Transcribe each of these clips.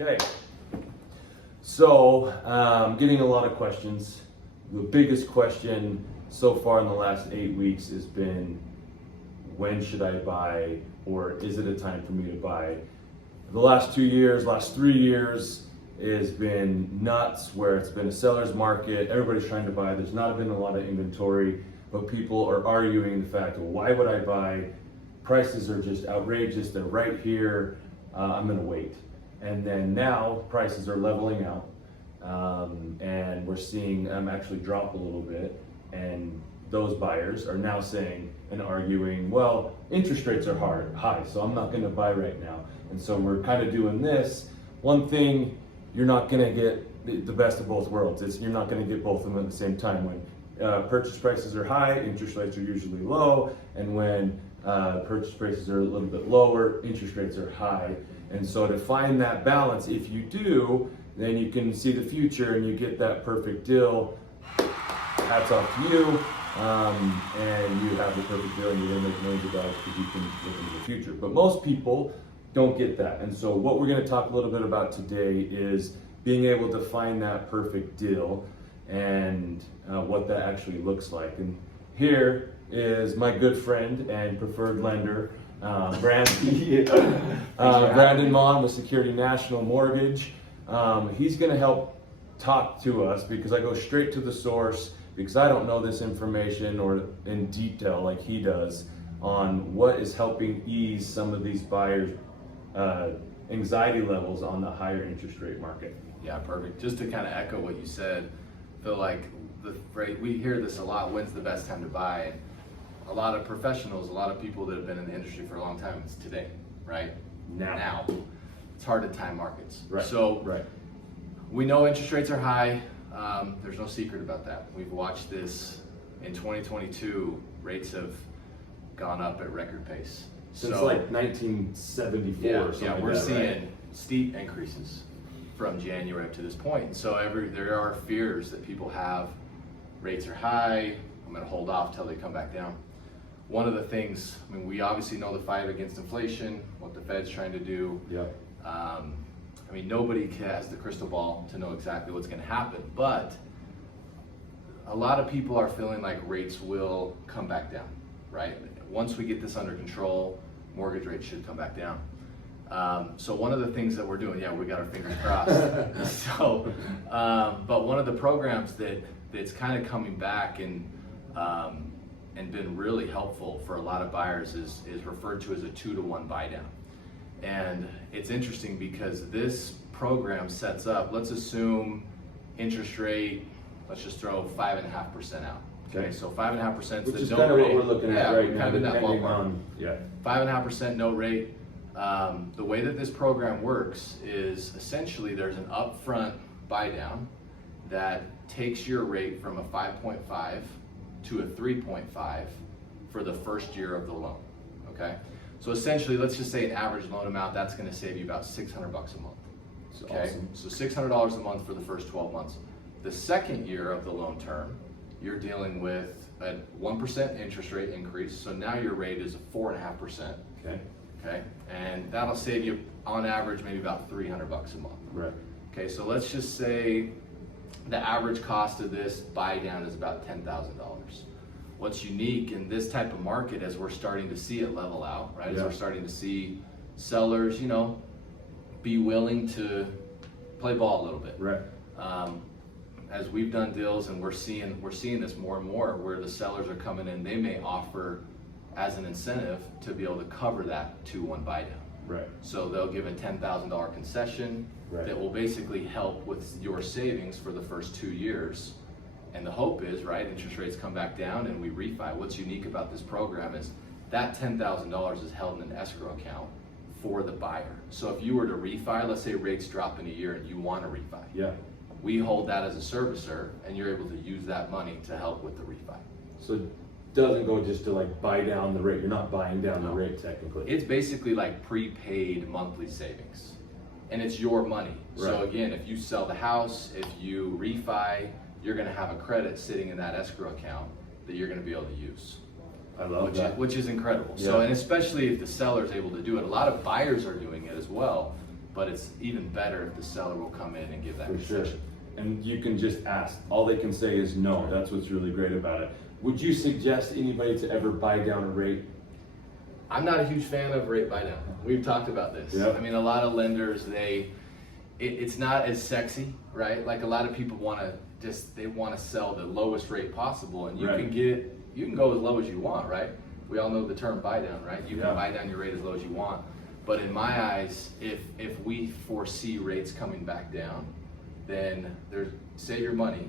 Okay, so getting a lot of questions. The biggest question so far in the last 8 weeks has been, when should I buy, or is it a time for me to buy? The last 2 years, last 3 years has been nuts, where it's been a seller's market. Everybody's trying to buy. There's not been a lot of inventory, but people are arguing the fact of, why would I buy? Prices are just outrageous. They're right here. I'm gonna wait. And then now prices are leveling out, and we're seeing them actually drop a little bit. And those buyers are now saying and arguing, well, interest rates are high, so I'm not gonna buy right now. And so we're kind of doing this. One thing, you're not gonna get the best of both worlds. You're not gonna get both of them at the same time. When purchase prices are high, interest rates are usually low, and when purchase prices are a little bit lower, interest rates are high. And so to find that balance, if you do, then you can see the future and you get that perfect deal. Hats off to you, and you have the perfect deal, and you're gonna make millions of dollars because you can look into the future. But most people don't get that. And so what we're gonna talk a little bit about today is being able to find that perfect deal and what that actually looks like. And here is my good friend and preferred lender, Brandon Mon with Security National Mortgage. He's going to help talk to us, because I go straight to the source, because I don't know this information or in detail like he does on what is helping ease some of these buyers' anxiety levels on the higher interest rate market. Yeah, perfect. Just to kind of echo what you said, I feel like the phrase, we hear this a lot, when's the best time to buy? And a lot of professionals, a lot of people that have been in the industry for a long time, it's today, right? Now. It's hard to time markets. Right. So right. We know interest rates are high. There's no secret about that. We've watched this in 2022, rates have gone up at record pace. Since like 1974 or something. Yeah, we're like that, seeing right? steep increases from January up to this point. And so there are fears that people have, rates are high, I'm gonna hold off till they come back down. One of the things, I mean, we obviously know the fight against inflation, what the Fed's trying to do. Yeah. I mean, nobody has the crystal ball to know exactly what's gonna happen, but a lot of people are feeling like rates will come back down, right? Once we get this under control, mortgage rates should come back down. So one of the things that we're doing, yeah, we got our fingers crossed. But one of the programs that's kind of coming back and been really helpful for a lot of buyers is referred to as a 2-to-1 buy down. And it's interesting because this program sets up, let's assume interest rate, let's just throw 5.5% out. Okay, so 5.5% is the note rate. Which is kind of what we're looking at right now, kind of in that depending ballpark. on, yeah. 5.5% note rate. The way that this program works is essentially there's an upfront buy down that takes your rate from a 5.5 to a 3.5 for the first year of the loan, okay? So essentially, let's just say an average loan amount, that's gonna save you about $600 a month, okay? Awesome. So $600 a month for the first 12 months. The second year of the loan term, you're dealing with a 1% interest rate increase, so now your rate is 4.5%. Okay. Okay, and that'll save you on average maybe about $300 a month. Right. Okay, so let's just say the average cost of this buy down is about $10,000. What's unique in this type of market, as we're starting to see it level out, right? Yeah. As we're starting to see sellers, be willing to play ball a little bit. Right. As we've done deals, and we're seeing this more and more, where the sellers are coming in, they may offer as an incentive to be able to cover that 2-1 buy down. Right. So they'll give a $10,000 concession that will basically help with your savings for the first 2 years. And the hope is, right, interest rates come back down and we refi. What's unique about this program is that $10,000 is held in an escrow account for the buyer. So if you were to refi, let's say rates drop in a year and you want to refi. Yeah. We hold that as a servicer, and you're able to use that money to help with the refi. So it doesn't go just to like buy down the rate. You're not buying down the rate technically. It's basically like prepaid monthly savings, and it's your money. Right. So again, if you sell the house, if you refi, you're gonna have a credit sitting in that escrow account that you're gonna be able to use. I love that. Which is incredible. Yeah. So, and especially if the seller is able to do it. A lot of buyers are doing it as well, but it's even better if the seller will come in and give that For sure. concession. And you can just ask. All they can say is no. That's what's really great about it. Would you suggest anybody to ever buy down a rate? I'm not a huge fan of rate buy down. We've talked about this. Yep. I mean, a lot of lenders, it's not as sexy, right? Like a lot of people they want to sell the lowest rate possible, and you Right. can go as low as you want, right? We all know the term buy down, right? You Yeah. can buy down your rate as low as you want. But in my eyes, if we foresee rates coming back down, then save your money,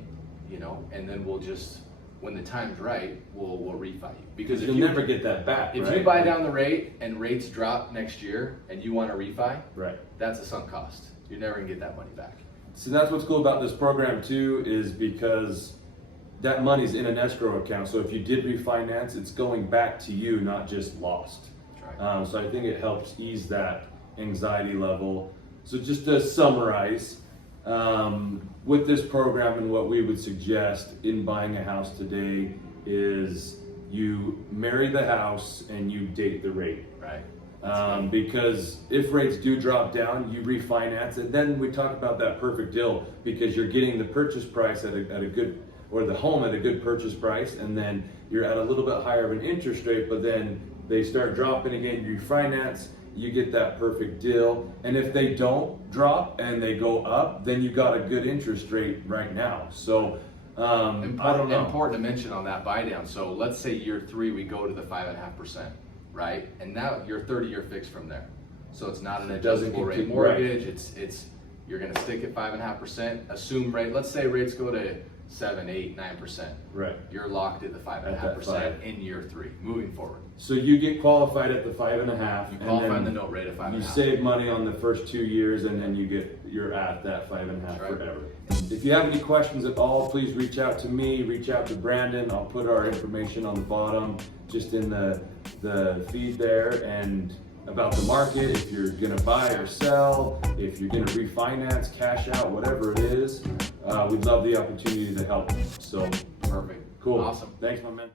and then we'll just, when the time's right, we'll refi you. Because You'll never get that back. if right? you buy down the rate and rates drop next year and you want to refi, Right. that's a sunk cost. You're never gonna get that money back. So that's what's cool about this program too, is because that money's in an escrow account. So if you did refinance, it's going back to you, not just lost. That's right. So I think it helps ease that anxiety level. So just to summarize, with this program and what we would suggest in buying a house today is you marry the house and you date the rate. Right. Because if rates do drop down, you refinance it. Then we talk about that perfect deal because you're getting the purchase price at a good, or the home at a good purchase price, and then you're at a little bit higher of an interest rate, but then they start dropping again, you refinance, you get that perfect deal. And if they don't drop and they go up, then you got a good interest rate right now. So I don't know. Important to mention on that buy down. So let's say year 3 we go to the 5.5%, right? And now you're 30-year fixed from there. So it's not an It doesn't adjustable rate continue- right. mortgage. It's you're gonna stick at 5.5%. Assume rate. Let's say rates go to 7, 8, 9%. Right. You're locked at the 5.5% in year 3, moving forward. So you get qualified at the 5.5. You and qualify then in the note rate of 5.5. You save money on the first 2 years, and then you're at that 5.5 That's right. forever. If you have any questions at all, please reach out to me, reach out to Brandon. I'll put our information on the bottom, just in the feed there, and about the market, if you're gonna buy or sell, if you're gonna refinance, cash out, whatever it is, we'd love the opportunity to help. So, Perfect. cool. Awesome. Thanks, my man.